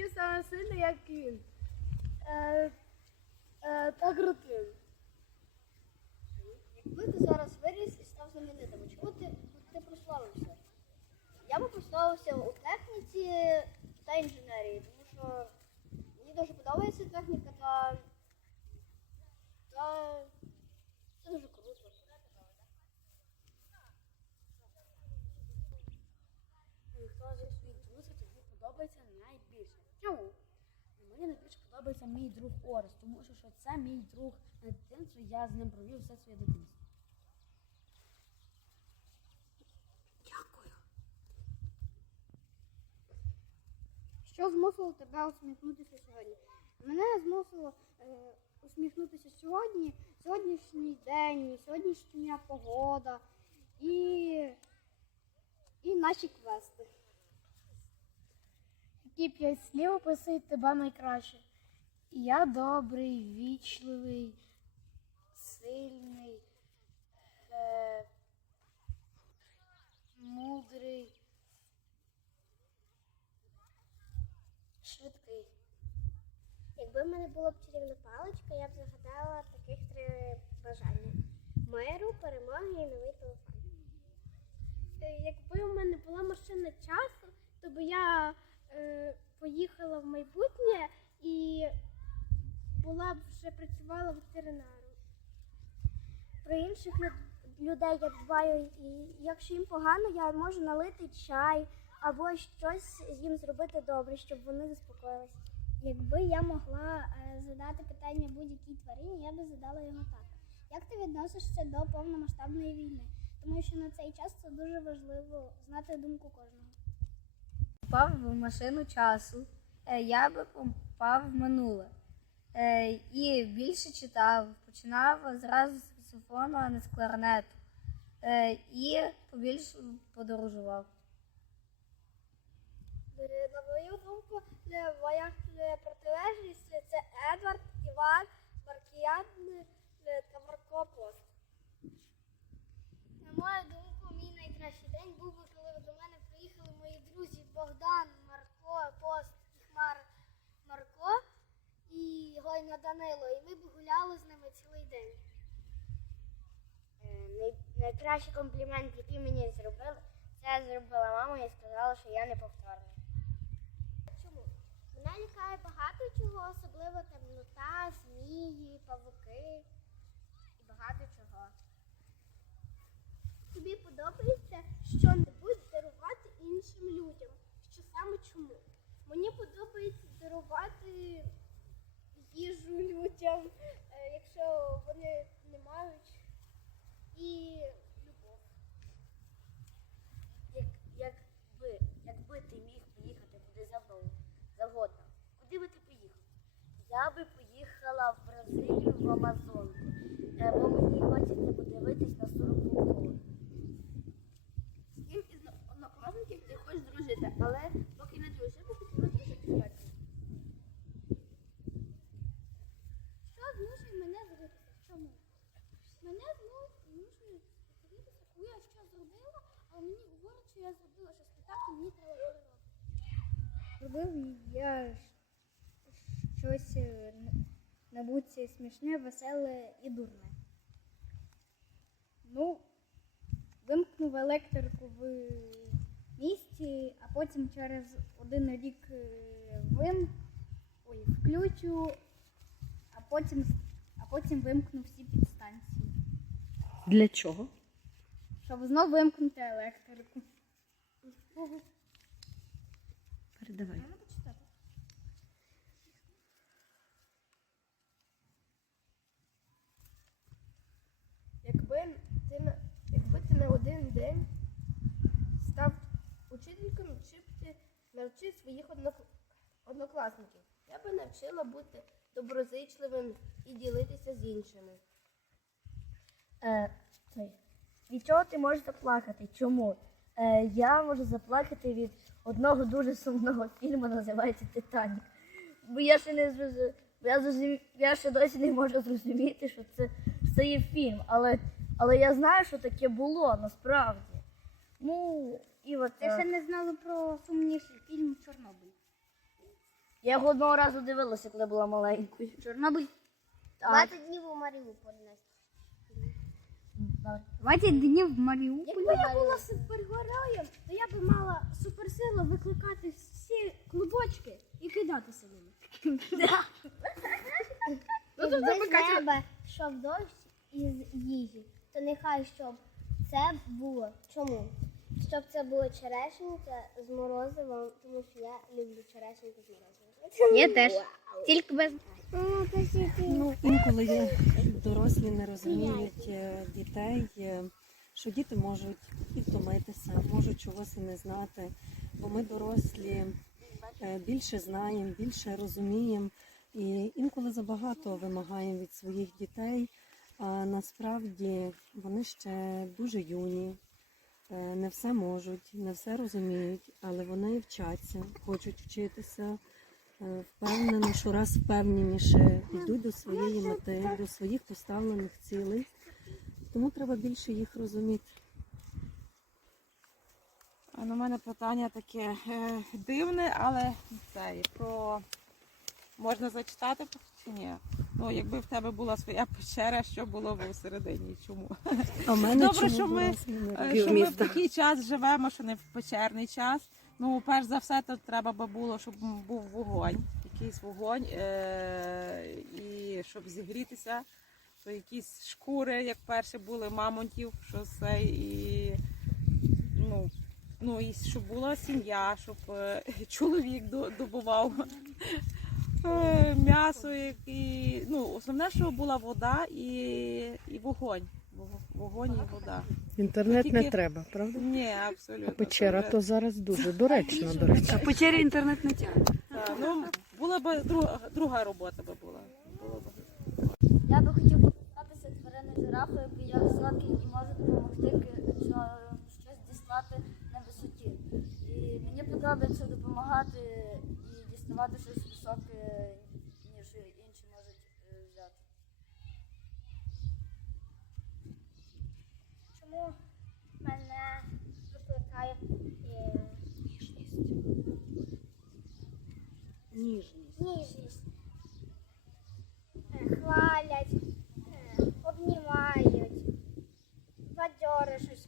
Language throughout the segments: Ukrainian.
е, таким самим як він. Е, е, та крутим. Якби ти зараз виріс і став знаменитим, чому ти, ти прославився? Я би прославився у техніці та інженерії, тому що мені дуже подобається техніка та, та це дуже круто. Хто зі своїх друзів тобі подобається найбільше? Чому? Мені найбільше подобається мій друг Орес, тому що, що це мій друг на дитинство, я з ним провів все своє дитинство. Дякую. Що змусило тебе усміхнутися сьогодні? Мене змусило е, усміхнутися сьогодні, сьогоднішній день, сьогоднішня погода і, і наші квести. Які п'ять слів описують тебе найкраще? Я добрий, вічливий, сильний, е, мудрий, швидкий. Якби в мене була б чарівна паличка, я б загадала таких три бажання: миру, перемоги і новий телефон. Е, Якби у мене була машина часу, то би я поїхала в майбутнє і була б вже працювала ветеринаром. Про інших людей я дбаю, і якщо їм погано, я можу налити чай або щось їм зробити добре, щоб вони заспокоїлися. Якби я могла е, задати питання будь-якій тварині, я би задала його так. Як ти відносишся до повномасштабної війни? Тому що на цей час це дуже важливо знати думку кожного. Попав в машину часу, е, я би попав в минуле. Е, І більше читав, починав зразу з саксофону, а не з кларнету. Е, І побільше подорожував. На мою думку, для моя для протилежність це Едвард, Іван, Маркіян е, та Марко Пост. На мою думку, мій найкращий день був би, коли до мене приїхали мої друзі Богдан, Марко, Пост і Хмар Марко і Гойна Данило. І ми б гуляли з ними цілий день. Е, Найкращий комплімент, який мені зробили, це зробила мама і сказала, що я неповторний. Чому? Мене лякає багато чого, особливо темнота, змії, павуки і багато чого. Тобі подобається що-небудь дарувати іншим людям. Що саме чому? Мені подобається дарувати їжу людям, е, якщо вони не мають, і любов. Як, якби, якби ти міг поїхати куди завгодно, завгодно, куди би ти поїхав? Я би поїхала в Бразилію в Амазонку, е, бо мені хочеться подивитись на сорокову. З ким із однокласників ти хочеш дружити, але поки не дружити з. Що змушує мене злитися? Чому? Мене зму- змушує злитися, коли я щось зробила, а мені говорять, що я зробила щось не так, і мені треба переробити. Робив я щось е, смішне, веселе і дурне. Ну, вимкнув електрику в місті, а потім через один рік е, вим... Ой, включу, а потім, а потім вимкну всі підстанції. Для чого? Щоб знов вимкнути електрику. Передавай. Якби ти на якби ти на один день став учительком, чим ти навчив своїх однокласників? Я би навчила бути доброзичливим і ділитися з іншими. Е, цей. Від чого ти можеш заплакати? Чому? Е, я можу заплакати від одного дуже сумного фільму, називається Титанік. Бо я ще не зрозумів, я, зрозумів, я ще досі не можу зрозуміти, що це, що це є фільм. Але, Але я знаю, що таке було насправді. Ну, і от Ти е, ще не знала про сумніший фільм Чорнобиль. я його одного разу дивилася, коли була маленькою. Чорнобиль. Так. 20 днів у Маріуполі. Добре. 20 днів в Маріуполі. Якби я була супергероєм, то я би мала суперсилу викликати всі клубочки і кидатися ними. Якби з неба дощ із їжі, то нехай щоб це було. Чому? Щоб це було черешенька з морозивом, тому що я люблю черешеньку з морозивом. Я теж. Тільки без. Ну, інколи дорослі не розуміють е, дітей, е, що діти можуть і втомитися, можуть чогось і не знати. Бо ми дорослі е, більше знаємо, більше розуміємо і інколи забагато вимагаємо від своїх дітей. Насправді вони ще дуже юні, е, не все можуть, не все розуміють, але вони вчаться, хочуть вчитися. Е, Впевнено, що раз впевненіше йдуть до своєї мети, до своїх поставлених цілей. Тому треба більше їх розуміти. На мене питання таке е, дивне, але це про можна зачитати чи ні? Ну, якби в тебе була своя печера, що було б усередині? Чому? А мене Добре, чому що ми, Е? Що ми в такий час живемо, що не в печерний час. Ну, перш за все, то треба би було, щоб був вогонь, якийсь вогонь, е- і щоб зігрітися, то якісь шкури, як перші були мамонтів, що це, і ну, ну, і щоб була сім'я, щоб е, чоловік до- добував м'ясо, і, ну, основне, щоб була вода і, і вогонь. Вогонь і вода. Інтернет Тільки- не треба, правда? Ні, абсолютно. А печера то зараз дуже доречно, до речі. А печері інтернет не тягне. Так, ну, була б друга, друга робота би була. Я би хотів покататися твариною жирафою, бо я високий і можу допомогти щось дістати на висоті. І мені подобається допомагати і діставати щось високе, Чому мене викликає е, Ніжність. ніжність? Е, Хвалять, е, обнімають, бадьори щось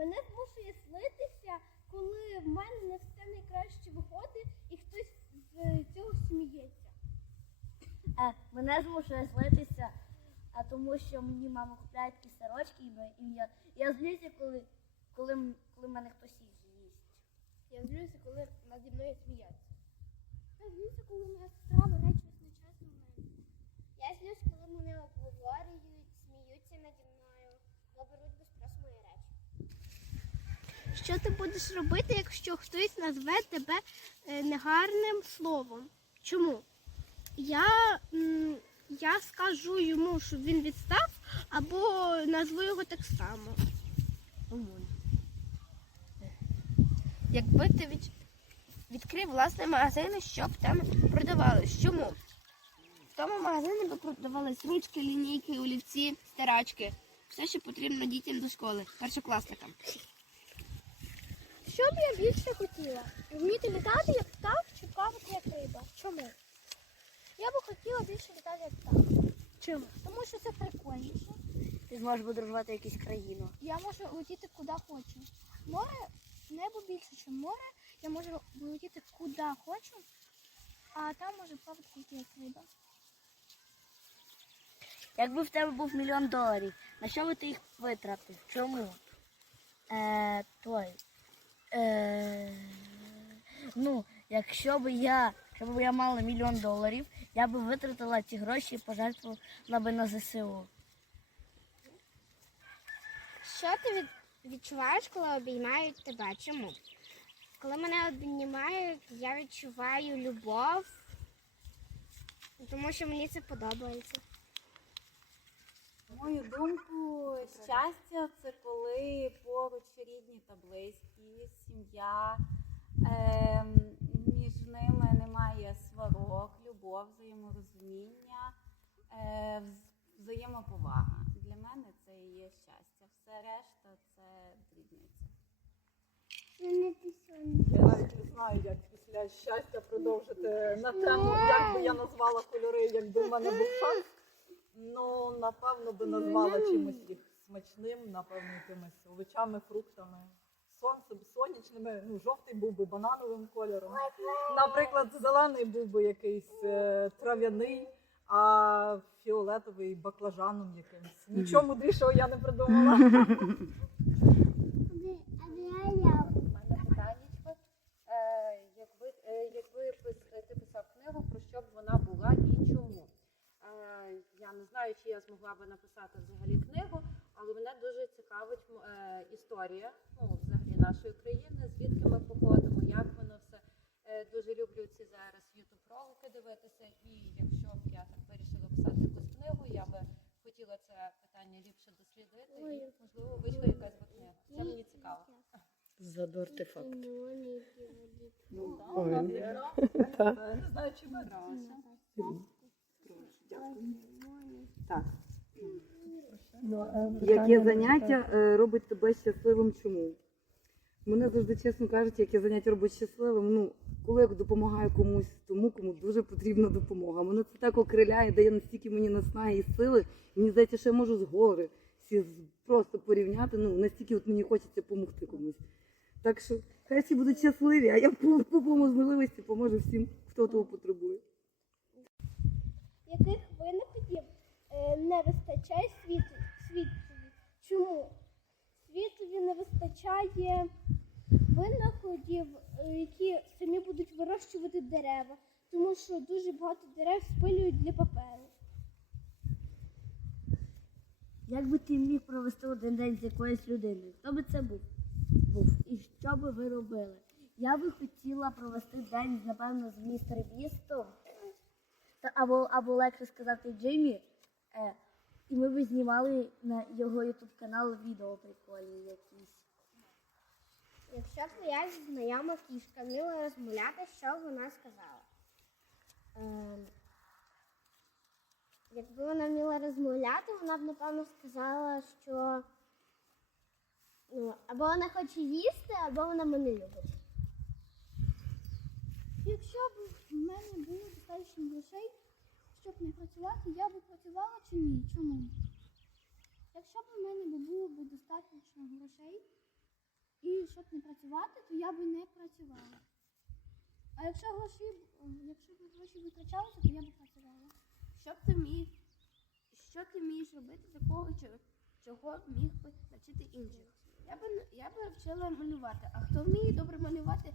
Мене змушує злитися, коли в мене не все найкраще виходить і хтось з цього сміється. Е, мене змушує злитися, а тому що мені мама купляє такі сорочки, і я, я злюся, коли, коли, коли мене хтось їх з'їсть. Я злюся, коли наді мною сміються. Я злюся, коли моя сестра бере щось нечесно мене. Я злюсь, коли мене обговорюють, сміються наді мною, бо беруть без спросу мої речі. Що ти будеш робити, якщо хтось назве тебе е, негарним словом? Чому? Я, я скажу йому, щоб він відстав, або назву його так само. Якби ти від... відкрив власний магазин, що б там продавалось? Чому? В тому магазині би продавались ручки, лінійки, олівці, стирачки. Все, що потрібно дітям до школи, першокласникам. Що б я більше хотіла? Вміти літати як птах чи плавати як риба? Чому? Я би хотіла більше літати як птах. Чому? Тому що це прикольніше. Ти зможеш подорожувати якусь країну. Я можу летіти куди хочу. Море, небо більше, ніж море. Я можу летіти куди хочу, а там може плавати тільки як риба. Якби в тебе був мільйон доларів, на що би ти їх витратив? Чому? Е, той. Е, ну, якщо б я, якщо б я мала мільйон доларів, я би витратила ці гроші і пожертвувала би на ЗСУ. Що ти від, відчуваєш, коли обіймають тебе? Чому? Коли мене обіймають, я відчуваю любов, тому що мені це подобається. На мою думку, щастя це коли поруч рідні та близькі, сім'я, ем, між ними немає сварок, любов, взаєморозуміння, е, взаємоповага. Для мене це і є щастя. Все решта це дрібниця. Я навіть не знаю, як після щастя продовжити на тему, як би я назвала кольори, якби в мене був шанс. Ну, напевно, би назвала чимось їх смачним, напевно, якимись овочами, фруктами, сонцем, сонячними. Ну, жовтий був би банановим кольором. Наприклад, зелений був би якийсь е, трав'яний, а фіолетовий баклажаном якимсь. Нічого мудрішого я не придумала. У мене питаннячко. Е, якби, е, якби пис- ти писав книгу, про що б вона була і чому? Е, я не знаю, чи я змогла би написати взагалі книгу, але мене дуже цікавить е, історія ну, взагалі нашої країни, звідки ми походимо, як воно все. Е, дуже люблю ці зараз ютуб ролики дивитися. І якщо б я так вирішила писати якусь книгу, я би хотіла це питання ліпше дослідити і можливо вийшла якась би книга. Це мені цікаво. Задорти факт. Е, Не знаю, чи ми. Яке заняття е, робить тебе щасливим? Чому? Мене завжди чесно кажуть, яке заняття робить щасливим. Ну, коли я допомагаю комусь, тому кому дуже потрібна допомога. Мене це так окриляє, дає настільки мені наснає і сили. Мені здається, що я можу з гори всі просто порівняти. Ну, настільки от мені хочеться допомогти комусь. Так що хай всі будуть щасливі, а я по, по можливості поможу всім, хто того потребує. Яких е, не вистачає світу, світові? Чому? Світові не вистачає винаходів, е, які самі будуть вирощувати дерева, тому що дуже багато дерев спилюють для паперу. Як би ти міг провести один день з якоюсь людиною? Хто би це був? був? І що би ви робили? Я би хотіла провести день, напевно, з містер Бістом. Або, або легше сказати Джиммі. Е, і ми б знімали на його ютуб канал відео прикольні якісь. Якщо твоя знайома кішка вміла розмовляти, що вона сказала? Ем, якби вона вміла розмовляти, вона б напевно сказала, що ну, або вона хоче їсти, або вона мене любить. Якщо б в мене було достатньо грошей, щоб не працювати, я б працювала чи ні? Чому? Якщо б в мене було б достатньо грошей, і щоб не працювати, то я би не працювала. А якщо гроші, якщо б гроші витрачалися, то я б працювала. Що ти міг, що ти вмієш робити такого, чого, міг би навчити інших? Я би, я би вчила малювати. А хто вміє добре малювати,